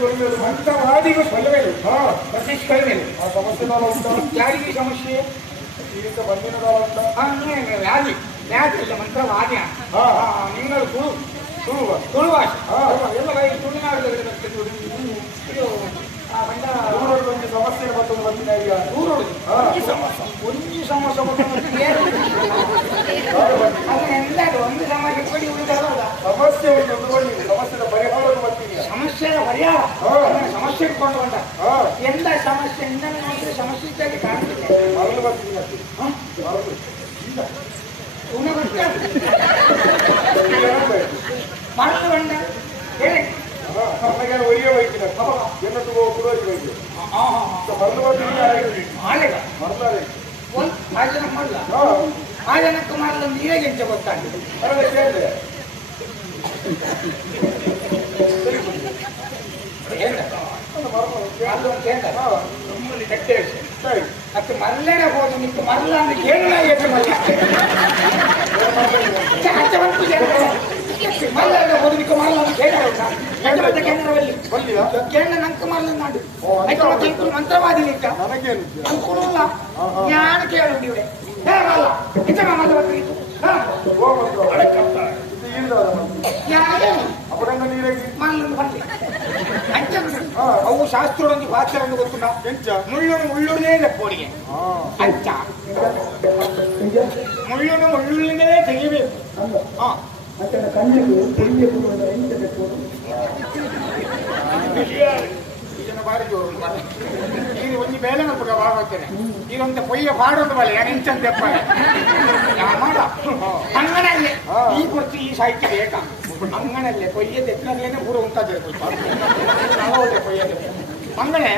ಮಂತ್ರವಾದಿಗೂ ಸೊಲ್ಲಬೇಕು ವಸಿಷ್ಠರಿಗೆ ಆ ಸಮಸ್ಯೆ ನಾಳ ಉಂಟಾ? ಯಾರಿಗೆ ಸಮಸ್ಯೆ? ಈಗ ಬಂದಿನ ನಾಳ ಉಂಟಾ? ವ್ಯಾಧಿ ವ್ಯಾಧಿ ಇಲ್ಲ ಮಂತ್ರವಾದಿ നിങ്ങൾ ತುಳು ಭಾಷೆ ಎಲ್ಲ ತುಳುನಾಡಿನಲ್ಲಿ ಒಂದು ಸಮಸ್ಯೆ ಮತ್ತೊಂದು ಬಂದಿನ ಈಗ ಒಂದು ಸಮಸ್ಯೆ ಒಂದು ಸಮಾಜ ಕೊಡಿ ಉಳಿದಲ್ಲ ಸಮಸ್ಯೆ ಒಂದು ಸಮಸ್ಯೆದ ಪರಿಹಾರವನ್ನು ಬರ್ತೀನಿ. ಸಮಸ್ಯೆಯ ಪರಿಹಾರ ಸಮಸ್ಯೆ ಇಟ್ಕೊಂಡು ಬಂದ ಎಂತ ಸಮಸ್ಯೆ ಇಂದ ಸಮಸ್ಯೆ ಇದ್ದಾಗ ಕಾಣ್ತಿಲ್ಲ ಮರಳು ಬರ್ತೀನಿ ಅಷ್ಟೇ ಮರಳು ಮರಳು ಬಂದ ಹೇಳಿ ನನಗೆ ಒಯ್ಯ ಬೈಕಿನ ಎನ್ನತ್ತು ಕುಡೋಗಿ ಬೈಕು ಮರಳು ಬರ್ತೀನಿ ಮರಳಾರೆ ಒಂದು ಆ ಜನ ಮಾಡಲ್ಲ ಆ ಜನಕ್ಕೆ ಮಾಡಲ್ಲ ಹೇಗೆ ಅಂತ ಗೊತ್ತಾಗ್ತದೆ ಅಲ್ಲ ಕೇಳಿದೆ ಮತ್ತೆ ಮರಳೇನೆ ಹೋದು ನಿಂತು ಮರಳ ಅಂದ್ರೆ ಕೇರಳ ಮರಳ ಹೋದು ನಿಂತು ಮರಳ ಅಂತ ಕೇರಳ ನಂಕ ಮರಳ ನಾಡು ಮಂತ್ರವಾದಿ ನಿಂತ ನನಗೇನು ಅನುಕೂಲ ಜ್ಞಾನ ಕೇಳು ನೀವೇ ಹೇಳಲ್ಲ ನಿಜ ಮರಳ ಬರ್ತಿತ್ತು ಅವು ಶಾಸ್ತ್ರದೊಂದು ವಾಚ್ಯವನ್ನು ಗೊತ್ತುಂಟ ಮುಳ್ಳುನೇ ಲೆಪ್ಪೋಡಿಗೆ ಅಂಚ ಮುಳ್ಳುನೇ ತೆಗಿಬೇಕು ಇದನ್ನು ಬಾರಿ ಜೋರು ಈಗ ಒಂದು ಬೇಲೆ ಕೂಡ ಭಾಗವತೇನೆ ಇದೊಂದು ಪೊಯ್ಯ ಪಾಡೋದು ಬಲ್ಲ ನಾನು ಇಂಚಂತ ತೆಪ್ಪ ಮಾಡ ಅಂಗನಲ್ಲೇ ಈ ಕೊಡ್ತು ಈ ಸಾಹಿತ್ಯ ಬೇಕಾ ಅಂಗನಲ್ಲೇ ಪೊಯ್ಯ ತೆಕ್ಕಲೇನೆ ಪೂರ ಉಂಟಾದ್ರೆ ಪೊಯ್ಯ ಅಂಗನೆ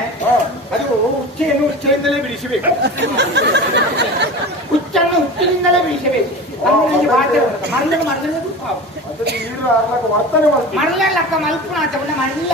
ಅದು ಹುಚ್ಚೆಯನ್ನು ಹುಚ್ಚೆಯಿಂದಲೇ ಬಿಡಿಸಬೇಕು ಹುಚ್ಚನ್ನು ಹುಚ್ಚಿನಿಂದಲೇ ಬಿಡಿಸಬೇಕು ಮರಲಕ್ಕ ಮಲ್ಪುಣ ಅಂತ ಮರಲ್ಲ